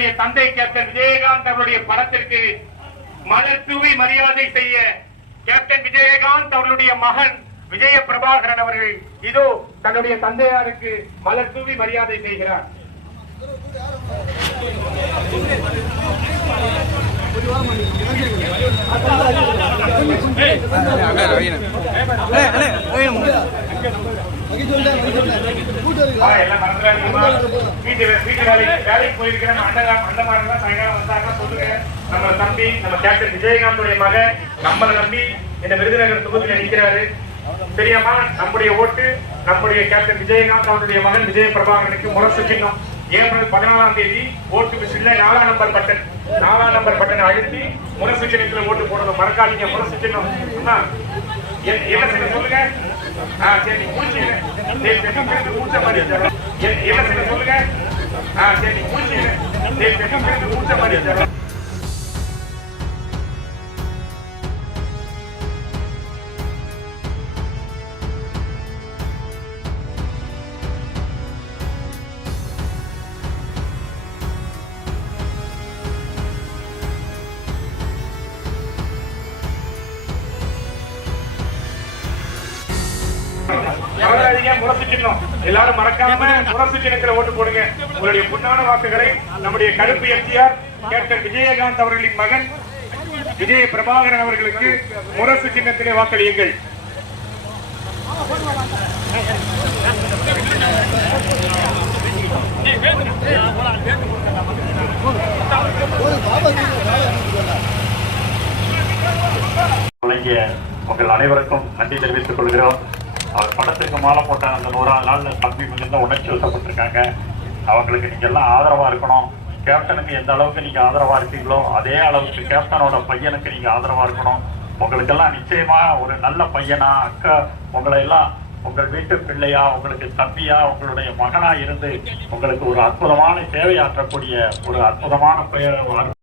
தன்னுடைய தந்தை கேப்டன் விஜயகாந்த் அவருடைய படத்திற்கு மலர் தூவி மரியாதை செய்ய கேப்டன் விஜயகாந்த் அவர்களுடைய மகன் விஜய பிரபாகரன் அவர்கள் இதோ தன்னுடைய தந்தையாருக்கு மலர் தூவி மரியாதை செய்கிறார். வேலைக்கு போயிருக்கிற சொல்லுங்க. நம்ம தம்பி நம்ம கேப்டன் விஜயகாந்தோடைய மகன் நம்மளை நம்பி இந்த விருதுநகர் தொகுதியில் நிற்கிறாரு. தெரியாமா? நம்முடைய ஓட்டு நம்முடைய கேப்டன் விஜயகாந்த் அவருடைய மகன் விஜய பிரபாகரனுக்கு முரசு சின்னம். ஏப்ரல் 14ஆம் தேதி ஓட்டு மிஷின்ல 4ஆம் நம்பர் பட்டன் அழுத்தி முரசு சின்னத்துல ஓட்டு போடணும். மறக்காதீங்க, முரசு சின்னம். என்ன செய்ய சொல்லுங்க. சரி, மூச்சுங்க. மூச்ச மாதிரி என்ன செய்ய சொல்லுங்க. சரி, மூச்சுங்க. மூச்ச மாதிரி முரசு சின்னம். எல்லாரும் மறக்காம முரசு சின்னத்துல ஓட்டு போடுங்க. உங்களுடைய பொன்னான வாக்குகளை நம்முடைய கருப்பு எம்ஜிஆர் கேப்டன் விஜயகாந்த் அவர்களின் மகன் விஜய பிரபாகரன் அவர்களுக்கு முரசு சின்னத்திலே வாக்களியுங்கள். உங்கள் அனைவருக்கும் நன்றி தெரிவித்துக் கொள்கிறோம். அவர் படத்திற்கு மாலை போட்ட அந்த 100ஆம் நாள்ல தம்பி மிகுந்த உணர்ச்சி வசப்பட்டிருக்காங்க. அவங்களுக்கு நீங்க எல்லாம் ஆதரவா இருக்கணும். கேப்டனுக்கு எந்த அளவுக்கு நீங்க ஆதரவா இருக்கீங்களோ அதே அளவுக்கு கேப்டனோட பையனுக்கு நீங்க ஆதரவா இருக்கணும். உங்களுக்கு எல்லாம் நிச்சயமா ஒரு நல்ல பையனா, அக்கா, உங்களை எல்லாம் உங்கள் வீட்டு பிள்ளையா, உங்களுக்கு தம்பியா, உங்களுடைய மகனா இருந்து உங்களுக்கு ஒரு அற்புதமான சேவையாற்றக்கூடிய ஒரு அற்புதமான பெயர்